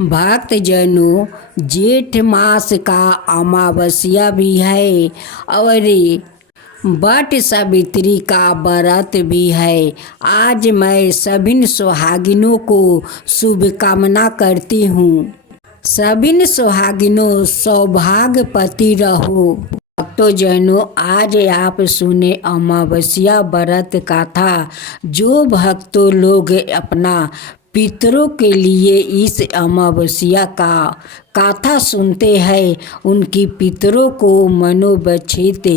भक्तजनों, जेठ मास का अमावस्या भी है और वट सावित्री का व्रत भी है। आज मैं सभी सुहागिनों को शुभकामना करती हूँ। सभी सुहागिनों सौभाग्यवती रहो। भक्तजनों, आज आप सुने अमावस्या व्रत कथा। जो भक्तों लोग अपना पितरों के लिए इस अमावस्या का कथा सुनते हैं, उनकी पितरों को मनोवांछित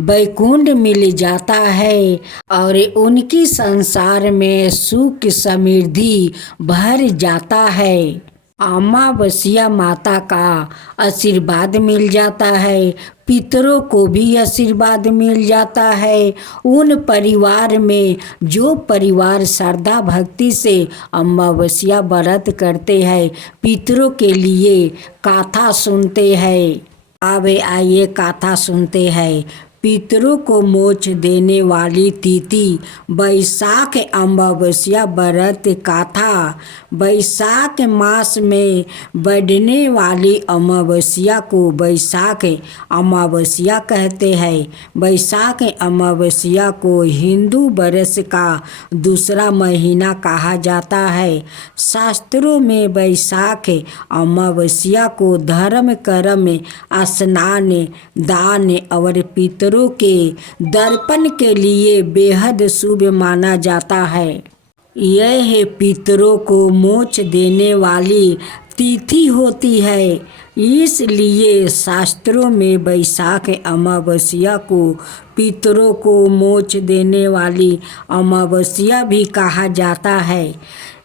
वैकुंठ मिल जाता है और उनकी संसार में सुख समृद्धि भर जाता है। अमावस्या माता का आशीर्वाद मिल जाता है, पितरों को भी आशीर्वाद मिल जाता है। उन परिवार में जो परिवार श्रद्धा भक्ति से अमावस्या व्रत करते हैं, पितरों के लिए कथा सुनते हैं। अब आइए कथा सुनते हैं। पितरों को मोक्ष देने वाली तिथि वैशाख अमावस्या व्रत कथा। वैशाख मास में बढ़ने वाली अमावस्या को वैशाख अमावस्या कहते हैं। वैशाख अमावस्या को हिंदू वर्ष का दूसरा महीना कहा जाता है। शास्त्रों में वैशाख अमावस्या को धर्म कर्म स्नान दान और पितरों के दर्पण के लिए बेहद शुभ माना जाता है। यह पितरों को मोक्ष देने वाली तिथि होती है, इसलिए शास्त्रों में वैशाख अमावस्या को पितरों को मोक्ष देने वाली अमावस्या भी कहा जाता है।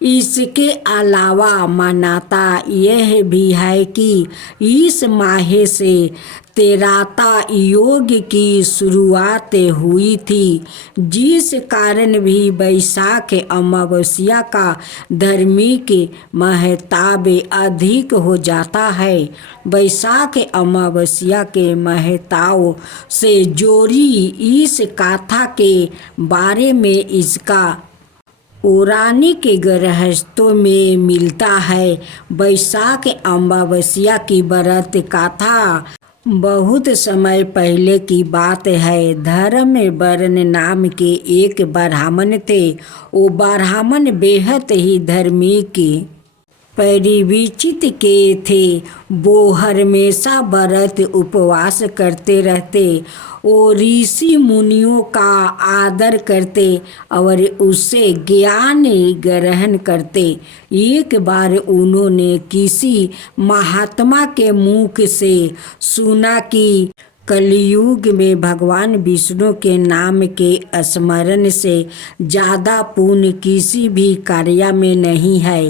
इसके अलावा मान्यता यह भी है कि इस माह से तेराता योग की शुरुआत हुई थी, जिस कारण भी वैशाख अमावस्या का धार्मिक महत्व अधिक हो जाता है। वैशाख अमावस्या के महत्व से जोड़ी इस कथा के बारे में इसका पौराणिक गृहस्थों में मिलता है। वैशाख अमावस्या की व्रत कथा बहुत समय पहले की बात है। धर्म वर्ण नाम के एक ब्राह्मण थे। वो ब्राह्मण बेहद ही धार्मिक परिविचित के थे। वो हमेशा व्रत उपवास करते रहते। वो ऋषि मुनियों का आदर करते और उससे ज्ञान ग्रहण करते। एक बार उन्होंने किसी महात्मा के मुख से सुना कि कलयुग में भगवान विष्णु के नाम के स्मरण से ज़्यादा पुण्य किसी भी कार्य में नहीं है।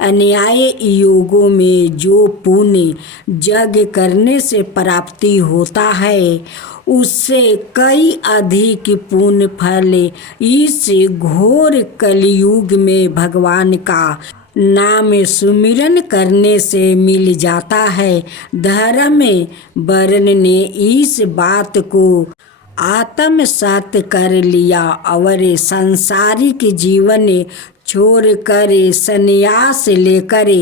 अन्याय योगों में जो पुण्य यज्ञ करने से प्राप्ति होता है, उससे कई अधिक पुण्य फल इस घोर कलयुग में भगवान का नाम सुमिरन करने से मिल जाता है। धर्म वर्ण ने इस बात को आत्मसात कर लिया और सांसारिक जीवन छोड़कर संन्यास लेकर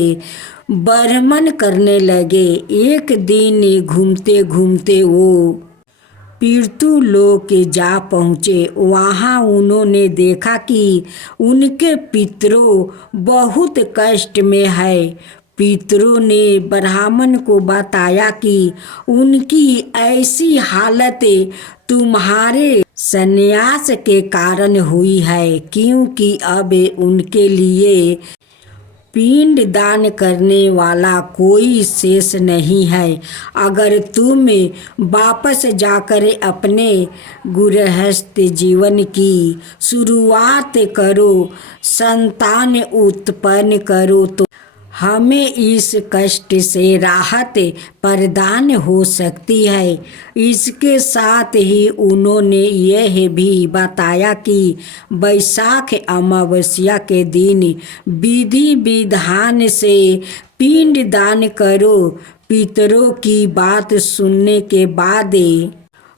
भ्रमण करने लगे। एक दिन घूमते घूमते वो पितृलोक जा पहुँचे। वहाँ उन्होंने देखा कि उनके पितरों बहुत कष्ट में है। पितरों ने ब्राह्मण को बताया कि उनकी ऐसी हालत तुम्हारे संन्यास के कारण हुई है, क्योंकि अब उनके लिए पिंड दान करने वाला कोई शेष नहीं है। अगर तुम वापस जाकर अपने गृहस्थ जीवन की शुरुआत करो, संतान उत्पन्न करो, तो हमें इस कष्ट से राहत प्रदान हो सकती है। इसके साथ ही उन्होंने यह भी बताया कि वैशाख अमावस्या के दिन विधि विधान से पिंड दान करो। पितरों की बात सुनने के बाद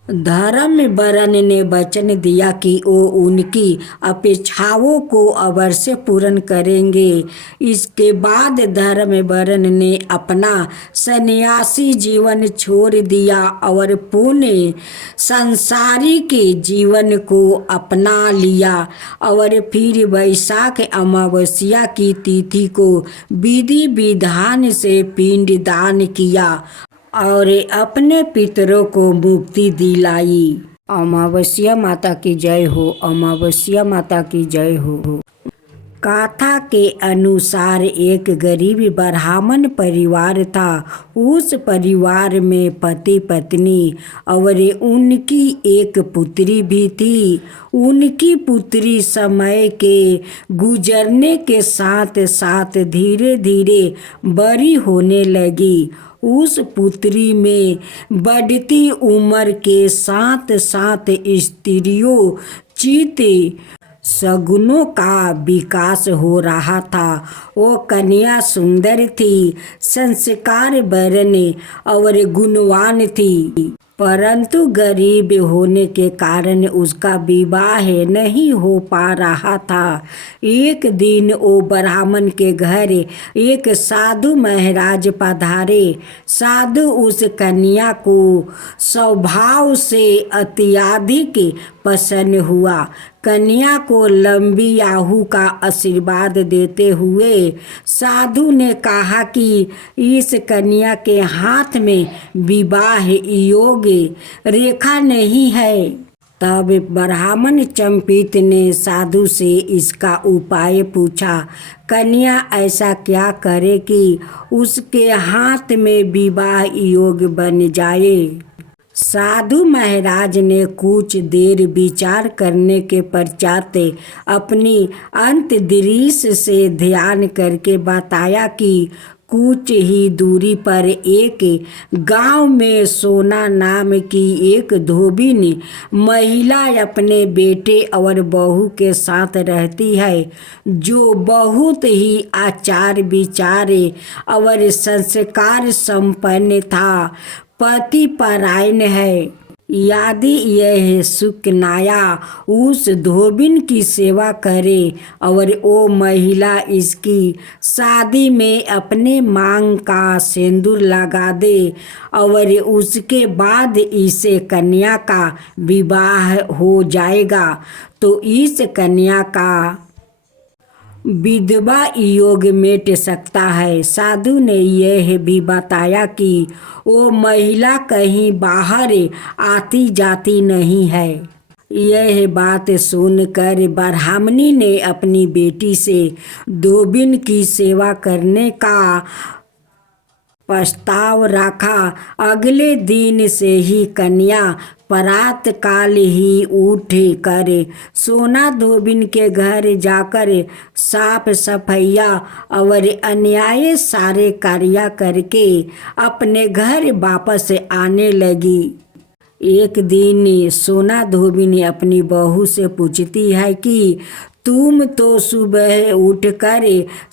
धर्म वरन ने वचन दिया कि वो उनकी अपेक्षाओं को अवश्य पूर्ण करेंगे। इसके बाद धर्म वरन ने अपना सन्यासी जीवन छोड़ दिया और पुण्य सांसारिक जीवन को अपना लिया और फिर वैशाख अमावस्या की तिथि को विधि विधान से पिंडदान किया और अपने पितरों को मुक्ति दिलाई। अमावस्या माता की जय हो। अमावस्या माता की जय हो। कथा के अनुसार एक गरीब ब्राह्मण परिवार था। उस परिवार में पति पत्नी और उनकी एक पुत्री भी थी। उनकी पुत्री समय के गुजरने के साथ साथ धीरे धीरे बड़ी होने लगी। उस पुत्री में बढ़ती उम्र के साथ साथ स्त्रियों चित्त सगुनों का विकास हो रहा था। वो कन्या सुंदर थी, संस्कार वर्ण और गुणवान थी, परंतु गरीब होने के कारण उसका विवाह नहीं हो पा रहा था। एक दिन वो ब्राह्मण के घर एक साधु महाराज पधारे। साधु उस कन्या को स्वभाव से अत्यधिक पसंद हुआ। कन्या को लंबी आयु का आशीर्वाद देते हुए साधु ने कहा कि इस कन्या के हाथ में विवाह योग्य रेखा नहीं है। तब ब्राह्मण चंपित ने साधु से इसका उपाय पूछा। कन्या ऐसा क्या करे कि उसके हाथ में विवाह योग्य बन जाए। साधु महाराज ने कुछ देर विचार करने के पश्चात अपनी अंतर्दृष्टि से ध्यान करके बताया कि कुछ ही दूरी पर एक गांव में सोना नाम की एक धोबिन महिला अपने बेटे और बहू के साथ रहती है, जो बहुत ही आचार विचार और संस्कार संपन्न था। पति परायण है। यदि यह सुकन्या उस धोबिन की सेवा करे और वो महिला इसकी शादी में अपने मांग का सिंदूर लगा दे और उसके बाद इसे कन्या का विवाह हो जाएगा, तो इस कन्या का विधवा योग मिट सकता है। साधु ने यह भी बताया कि वो महिला कहीं बाहर आती जाती नहीं है। यह बात सुनकर ब्राह्मणी ने अपनी बेटी से धोबिन की सेवा करने का प्रस्ताव रखा। अगले दिन से ही कन्या प्रात काल ही उठ कर सोना धोबिन के घर जाकर साफ सफाइया और अन्याय सारे कार्य करके अपने घर वापस आने लगी। एक दिन सोना धोबिन अपनी बहू से पूछती है कि तुम तो सुबह उठकर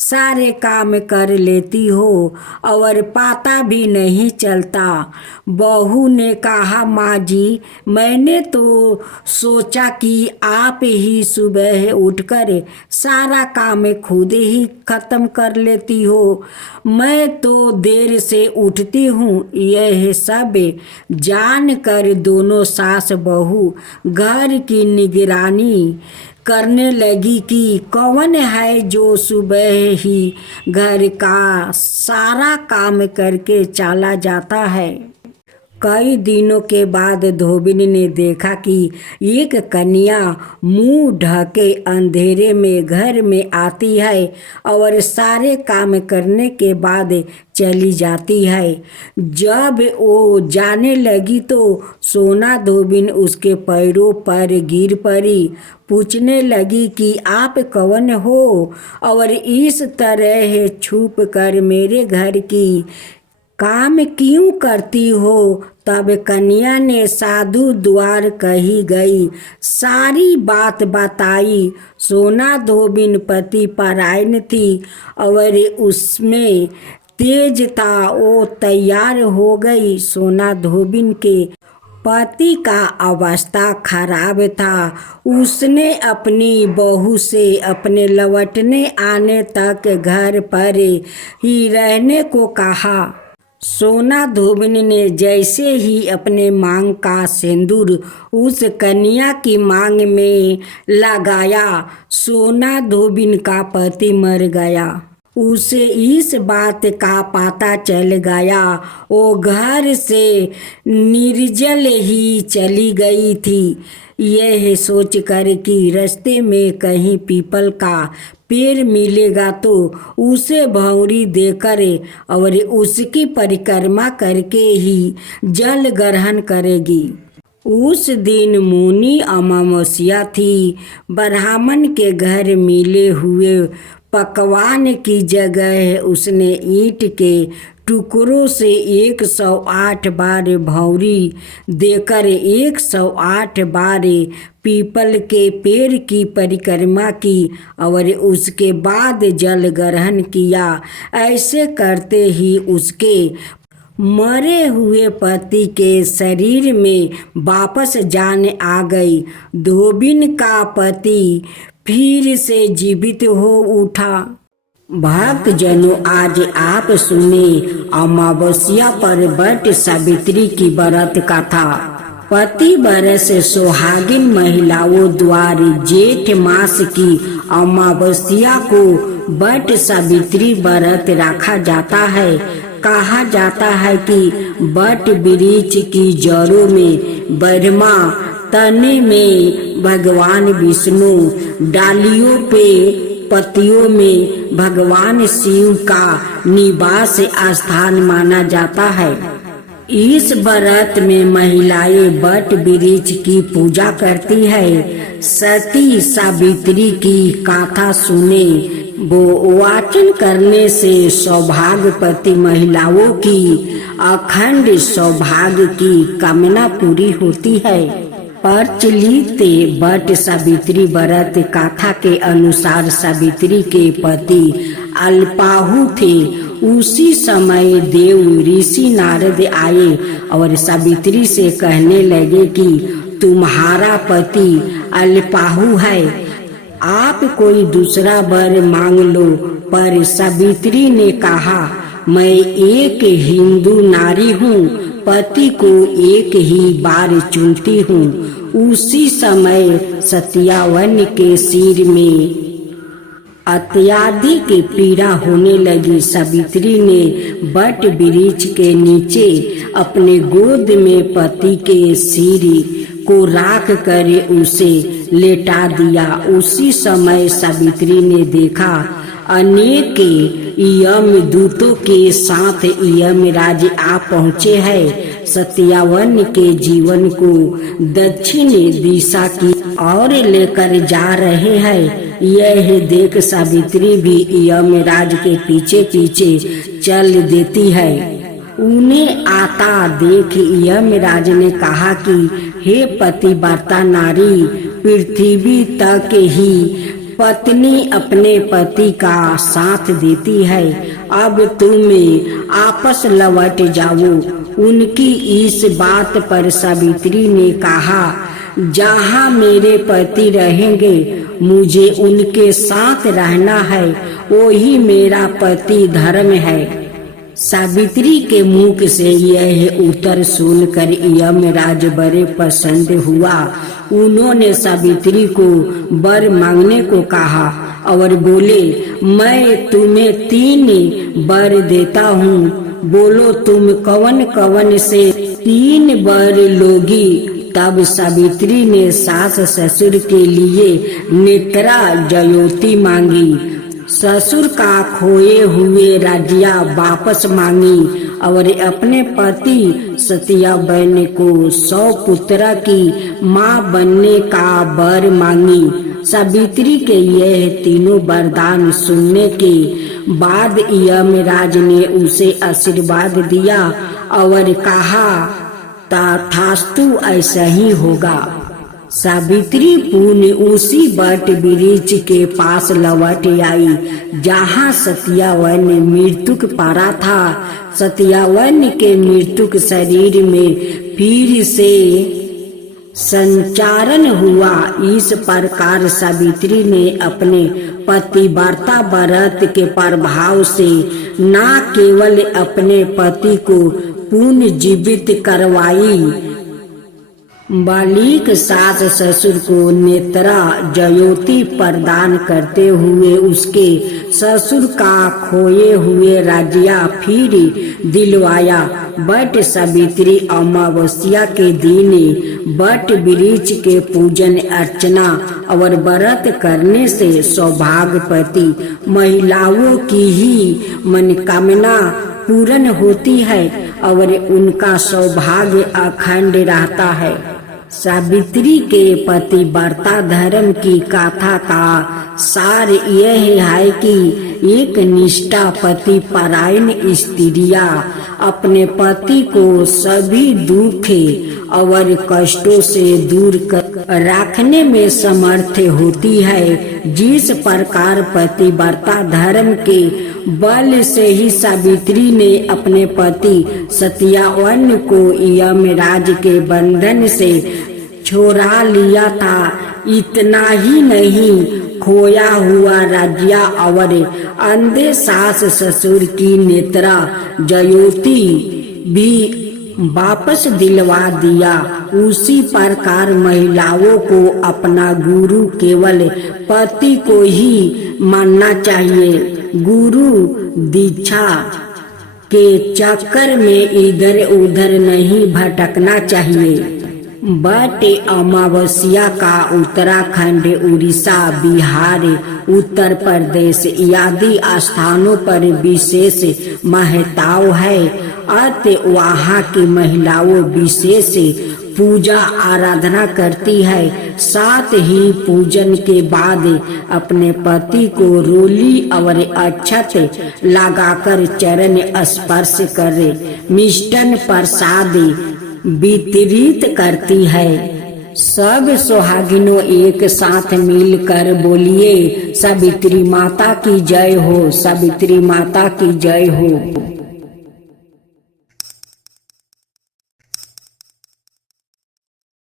सारे काम कर लेती हो और पता भी नहीं चलता। बहू ने कहा, माँ जी, मैंने तो सोचा कि आप ही सुबह उठकर सारा काम खुद ही खत्म कर लेती हो। मैं तो देर से उठती हूँ। यह सब जानकर दोनों सास बहू घर की निगरानी करने लगी कि कौन है जो सुबह ही घर का सारा काम करके चला जाता है। कई दिनों के बाद धोबिन ने देखा कि एक कन्या मुंह ढके अंधेरे में घर में आती है और सारे काम करने के बाद चली जाती है। जब वो जाने लगी तो सोना धोबिन उसके पैरों पर गिर पड़ी। पूछने लगी कि आप कौन हो और इस तरह छुप कर मेरे घर की काम क्यों करती हो। तब कन्या ने साधु द्वार कही गई सारी बात बताई। सोना धोबिन पति परायण थी और उसमें तेज था। वो तैयार हो गई। सोना धोबिन के पति का अवस्था खराब था। उसने अपनी बहू से अपने लौटने आने तक घर पर ही रहने को कहा। सोना धोबिन ने जैसे ही अपने मांग का सिंदूर उस कन्या की मांग में लगाया, सोना धोबिन का पति मर गया। उसे इस बात का पता चल गया। वो घर से निर्जल ही चली गई थी, यह सोचकर कि रास्ते में कहीं पीपल का पेड़ मिलेगा तो उसे भौरी देकर और उसकी परिक्रमा करके ही जल ग्रहण करेगी। उस दिन मौनी अमावस्या थी। ब्राह्मण के घर मिले हुए पकवान की जगह उसने ईंट के टुकड़ों से 108 बार भौरी देकर 108 बार पीपल के पेड़ की परिक्रमा की और उसके बाद जल ग्रहण किया। ऐसे करते ही उसके मरे हुए पति के शरीर में वापस जान आ गई। धोबिन का पति फिर से जीवित हो उठा। भक्त जनों, आज आप सुने अमावस्या पर बट सावित्री की व्रत कथा। पति बरस सुहागिन महिलाओं द्वारा जेठ मास की अमावस्या को बट सावित्री व्रत रखा जाता है। कहा जाता है कि बट वृक्ष की जड़ों में ब्रह्मा, तने में भगवान विष्णु, डालियों पे पत्तियों में भगवान शिव का निवास स्थान माना जाता है। इस व्रत में महिलाएं बट वृक्ष की पूजा करती है। सती सावित्री की गाथा सुने वो वाचन करने से सौभाग्यवती महिलाओं की अखंड सौभाग्य की कामना पूरी होती है। प्रचलित बट सावित्री व्रत कथा के अनुसार सावित्री के पति अल्पाहु थे। उसी समय देव ऋषि नारद आए और सावित्री से कहने लगे कि तुम्हारा पति अल्पाहु है, आप कोई दूसरा वर मांग लो। पर सावित्री ने कहा, मैं एक हिंदू नारी हूँ, पति को एक ही बार चुनती हूँ। उसी समय सत्यावन के सिर में अत्यधिक पीड़ा होने लगी। सावित्री ने बट वृक्ष के नीचे अपने गोद में पति के सिर को राख कर उसे लेटा दिया। उसी समय सावित्री ने देखा अनेक यमदूतों के साथ यमराज आ पहुँचे हैं। सत्यावन के जीवन को दक्षिण दिशा की ओर लेकर जा रहे हैं। यह देख सावित्री भी यमराज के पीछे पीछे चल देती है। उन्हें आता देख यमराज ने कहा कि हे पतिव्रता नारी, पृथ्वी तक ही पत्नी अपने पति का साथ देती है। अब तुम आपस लौट जाओ। उनकी इस बात पर सावित्री ने कहा, जहाँ मेरे पति रहेंगे मुझे उनके साथ रहना है, वही मेरा पति धर्म है। सावित्री के मुख से यह उत्तर सुनकर यमराज बड़े प्रसन्न हुआ। उन्होंने सावित्री को वर मांगने को कहा और बोले, मैं तुम्हें 3 वर देता हूँ, बोलो तुम कवन कवन से 3 वर लोगी। तब सावित्री ने सास ससुर के लिए नेत्रा जयोति मांगी, ससुर का खोए हुए राज्य वापस मांगी और अपने पति सत्यावन को 100 पुत्र की माँ बनने का वर मांगी। सावित्री के यह तीनों वरदान सुनने के बाद यमराज ने उसे आशीर्वाद दिया और कहा, तथास्तु, ऐसा ही होगा। सावित्री पुण्य उसी बट वृक्ष के पास लौट आई जहाँ सत्यावन मृत्युक पारा था। सत्यावन के मृत्युक शरीर में फिर से संचारण हुआ। इस प्रकार सावित्री ने अपने पतिव्रता व्रत के प्रभाव से न केवल अपने पति को पुनर्जीवित करवाई बल्कि सास ससुर को नेत्रा ज्योति प्रदान करते हुए उसके ससुर का खोए हुए राज्य फिर दिलवाया। बट सावित्री अमावस्या के दिन बट वृक्ष के पूजन अर्चना और व्रत करने से सौभाग्यवती महिलाओं की ही मनोकामना पूर्ण होती है और उनका सौभाग्य अखंड रहता है। सावित्री के पतिव्रता धर्म की गाथा का सार यह है कि एक निष्ठा पति परायण स्त्रियां अपने पति को सभी दुख और कष्टों से दूर कर रखने में समर्थ होती है। जिस प्रकार पतिव्रता धर्म के बल से ही सावित्री ने अपने पति सत्यावन को यमराज के बंधन से छोड़ा लिया था, इतना ही नहीं खोया हुआ राज्य और अंधे सास ससुर की नेत्रा ज्योति भी वापस दिलवा दिया। उसी प्रकार महिलाओं को अपना गुरु केवल पति को ही मानना चाहिए। गुरु दीक्षा के चक्कर में इधर उधर नहीं भटकना चाहिए। बट अमावस्या का उत्तराखंड, उड़ीसा, बिहार, उत्तर प्रदेश आदि स्थानों पर विशेष महत्व है। अतः वहाँ की महिलाओं विशेष पूजा आराधना करती है। साथ ही पूजन के बाद अपने पति को रोली और अक्षत लगाकर चरण स्पर्श करे मिष्टान प्रसाद वितरित करती है। सब सुहागिनों एक साथ मिलकर बोलिए, सावित्री माता की जय हो, सावित्री माता की जय हो।